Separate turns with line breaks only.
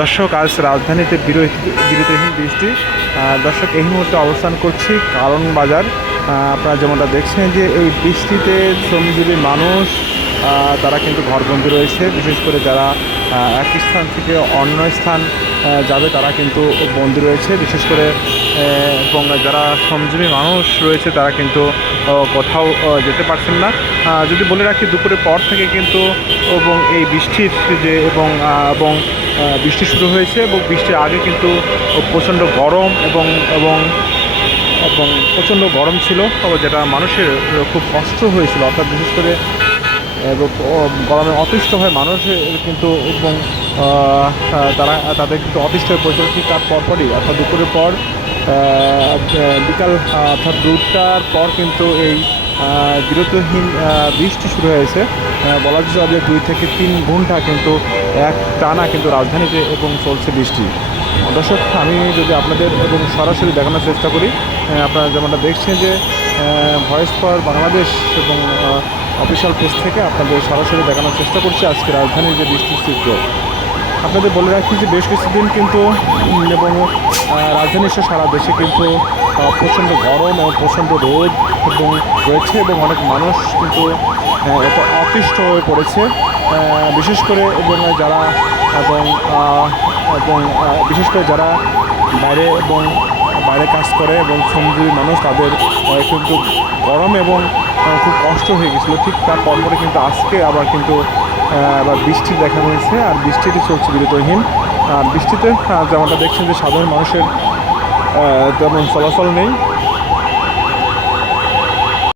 দর্শক, আজ রাজধানীতে বিরতি বিরতিহীন বৃষ্টি। দর্শক, এই মুহূর্তে অবস্থান করছি কারণ বাজার আপনারা যেমনটা দেখছেন যে এই বৃষ্টিতে শ্রমজীবী মানুষ তারা কিন্তু ঘরবন্দি রয়েছে। বিশেষ করে যারা এক স্থান থেকে অন্য স্থান যাবে, তারা কিন্তু বন্দি রয়েছে। বিশেষ করে এবং যারা শ্রমজীবী মানুষ রয়েছে, তারা কিন্তু কোথাও যেতে পারছেন না। যদি বলে রাখি, দুপুরের পর থেকে কিন্তু, এবং এই বৃষ্টির যে, এবং এবং বৃষ্টি শুরু হয়েছে এবং বৃষ্টির আগে কিন্তু প্রচণ্ড গরম এবং এবং এবং প্রচণ্ড গরম ছিল। তবে যেটা মানুষের খুব কষ্ট হয়েছিল, অর্থাৎ বিশেষ করে গরমে অতিষ্ঠ হয় মানুষের কিন্তু, এবং তারা, তাদের কিন্তু অতিষ্ঠ হয়ে পড়েছিল ঠিক তার পরপরই। অর্থাৎ দুপুরের পর বিকাল অর্থাৎ দুটার পর কিন্তু এই বিরতিহীন বৃষ্টি শুরু হয়েছে বলা যায় যে দুই থেকে তিন ঘণ্টা কিন্তু এক টানা কিন্তু রাজধানীতে এবং চলছে বৃষ্টি। দর্শক, আমি যদি আপনাদের এবং সরাসরি দেখানোর চেষ্টা করি আপনারা যেমনটা দেখছেন যে ভয়েস ফর বাংলাদেশ এবং অফিসিয়াল পেজ থেকে আপনাদের সরাসরি দেখানোর চেষ্টা করছি আজকে রাজধানীর যে বৃষ্টির চিত্র আপনাদের বলে রাখি যে বেশ কিছুদিন কিন্তু এবং রাজধানী সারা দেশে কিন্তু প্রচণ্ড গরম এবং প্রচণ্ড রোদ এবং রয়েছে এবং অনেক মানুষ কিন্তু এত অতিষ্ঠ হয়ে পড়েছে। বিশেষ করে এবং যারা এবং এবং বিশেষ করে যারা বাইরে এবং বাইরে কাজ করে এবং শ্রমজীবী মানুষ, তাদের কিন্তু গরম এবং খুব কষ্ট হয়ে গেছিল। ঠিক তার পরপরে কিন্তু আজকে আবার কিন্তু আবার বৃষ্টি দেখা হয়েছে, আর বৃষ্টিটি চলছে বিরতহীন। আর বৃষ্টিতে যেমনটা দেখছেন যে সাধারণ মানুষের তেমন চলাচল নেই।